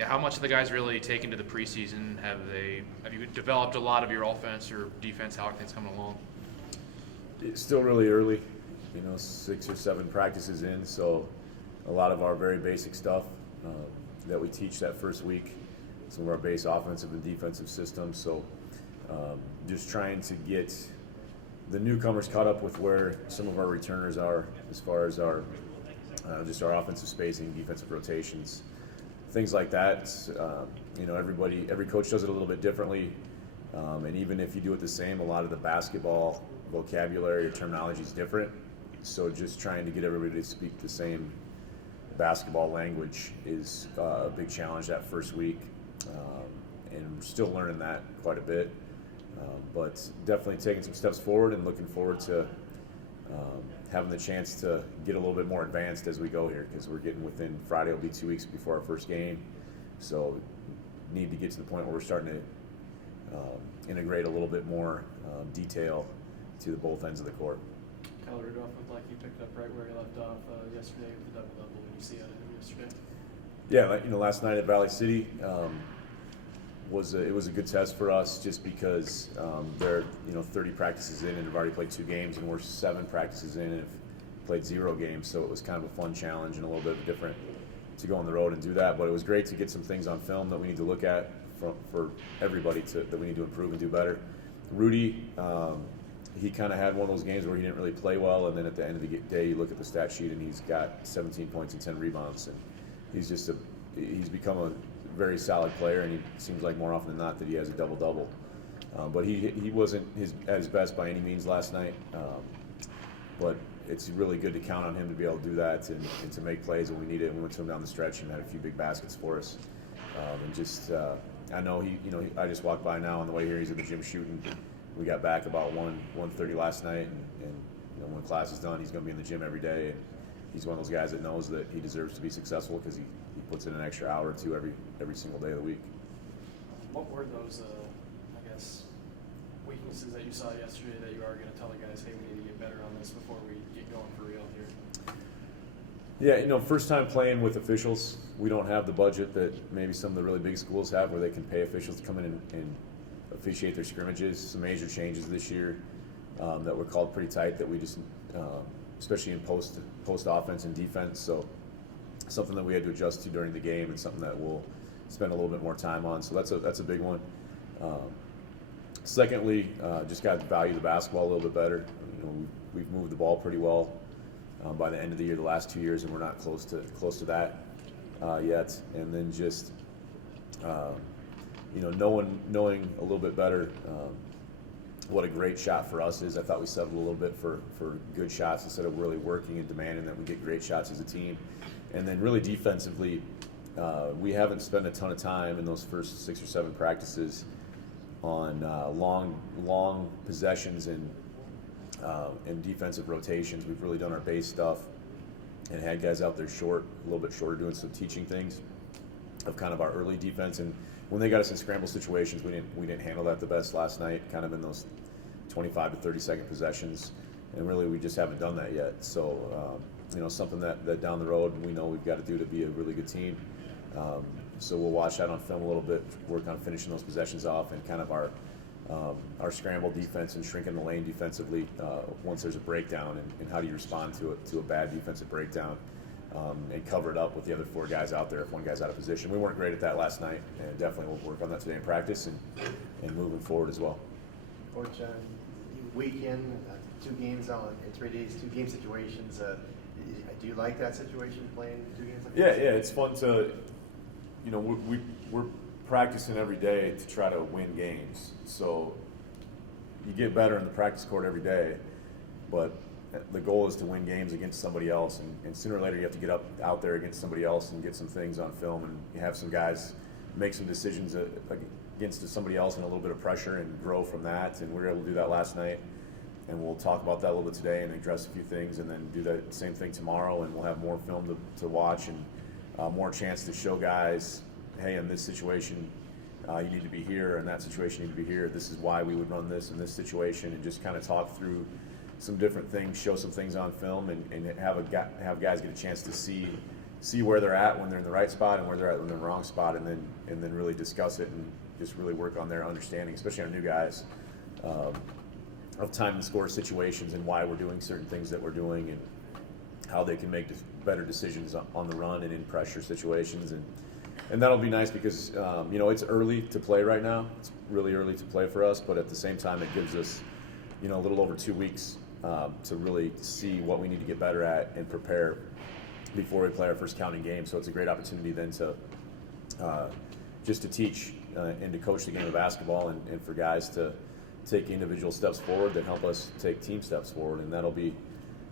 Yeah, how much have the guys really taken to the preseason? Have you developed a lot of your offense or defense? How are things coming along? It's still really early, 6 or 7 practices in, so a lot of our very basic stuff that we teach that first week, some of our base offensive and defensive systems. So just trying to get the newcomers caught up with where some of our returners are as far as our just our offensive spacing, defensive rotations, things like that. Every coach does it a little bit differently, and even if you do it the same, a lot of the basketball vocabulary or terminology is different. So just trying to get everybody to speak the same basketball language is a big challenge that first week, and we're still learning that quite a bit. But definitely taking some steps forward and looking forward to having the chance to get a little bit more advanced as we go here, because we're getting within Friday will be 2 weeks before our first game. So need to get to the point where we're starting to integrate a little bit more detail to the both ends of the court. Tyler Rudolph looked like he picked up right where he left off yesterday with the double-double. When you see out of him yesterday? Yeah, last night at Valley City it was a good test for us, just because they're 30 practices in and have already played 2 games, and we're 7 practices in and have played 0 games. So it was kind of a fun challenge and a little bit different to go on the road and do that. But it was great to get some things on film that we need to look at for everybody that we need to improve and do better. Rudy. He kind of had one of those games where he didn't really play well, and then at the end of the day, you look at the stat sheet and he's got 17 points and 10 rebounds, and he's become a very solid player, and he seems like more often than not that he has a double-double. But he wasn't at his best by any means last night, but it's really good to count on him to be able to do that and to make plays when we need it. And we went to him down the stretch and had a few big baskets for us. I know I just walked by now on the way here. He's at the gym shooting. We got back about 1:30 last night, and when class is done, he's going to be in the gym every day. And he's one of those guys that knows that he deserves to be successful because he puts in an extra hour or two every single day of the week. What were those, weaknesses that you saw yesterday that you are going to tell the guys, hey, we need to get better on this before we get going for real here? Yeah, first time playing with officials. We don't have the budget that maybe some of the really big schools have, where they can pay officials to come in and officiate their scrimmages. Some major changes this year that were called pretty tight, that we just, especially in post offense and defense. So something that we had to adjust to during the game, and something that we'll spend a little bit more time on. So that's a big one. Secondly, just got to value the basketball a little bit better. We've moved the ball pretty well by the end of the year, the last 2 years, and we're not close to that yet. And then just knowing a little bit better what a great shot for us is. I thought we settled a little bit for good shots instead of really working and demanding that we get great shots as a team. And then really defensively, we haven't spent a ton of time in those first 6 or 7 practices on long possessions and defensive rotations. We've really done our base stuff and had guys out there a little bit shorter, doing some teaching things of kind of our early defense. And when they got us in scramble situations, we didn't handle that the best last night, kind of in those 25 to 30 second possessions, and really we just haven't done that yet. So something that down the road we know we've got to do to be a really good team. So we'll watch that on film a little bit, work on finishing those possessions off, and kind of our scramble defense and shrinking the lane defensively once there's a breakdown, and how do you respond to a bad defensive breakdown, and cover it up with the other 4 guys out there if one guy's out of position. We weren't great at that last night, and definitely we'll work on that today in practice and moving forward as well. Coach, weekend, 2 games in 3 days, 2 game situations. Do you like that situation, playing 2 games like this? Yeah, it's fun to, we're practicing every day to try to win games. So you get better in the practice court every day, but the goal is to win games against somebody else, and sooner or later you have to get out there against somebody else and get some things on film, and you have some guys make some decisions against somebody else and a little bit of pressure, and grow from that. And we were able to do that last night, and we'll talk about that a little bit today and address a few things, and then do that same thing tomorrow, and we'll have more film to watch, and more chance to show guys, hey, in this situation you need to be here, in that situation you need to be here, this is why we would run this in this situation, and just kind of talk through some different things, show some things on film, and have guys get a chance to see see where they're at when they're in the right spot and where they're at when they're in the wrong spot, and then really discuss it and just really work on their understanding, especially our new guys, of time and score situations and why we're doing certain things that we're doing and how they can make better decisions on the run and in pressure situations. And that'll be nice because, it's early to play right now. It's really early to play for us, but at the same time, it gives us, a little over 2 weeks to really see what we need to get better at and prepare before we play our first counting game. So it's a great opportunity then to just to teach and to coach the game of basketball and for guys to take individual steps forward that help us take team steps forward. And that'll be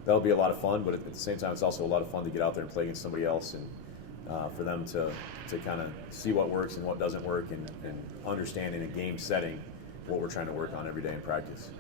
a lot of fun, but at the same time, it's also a lot of fun to get out there and play against somebody else and for them to kind of see what works and what doesn't work and understand in a game setting what we're trying to work on every day in practice.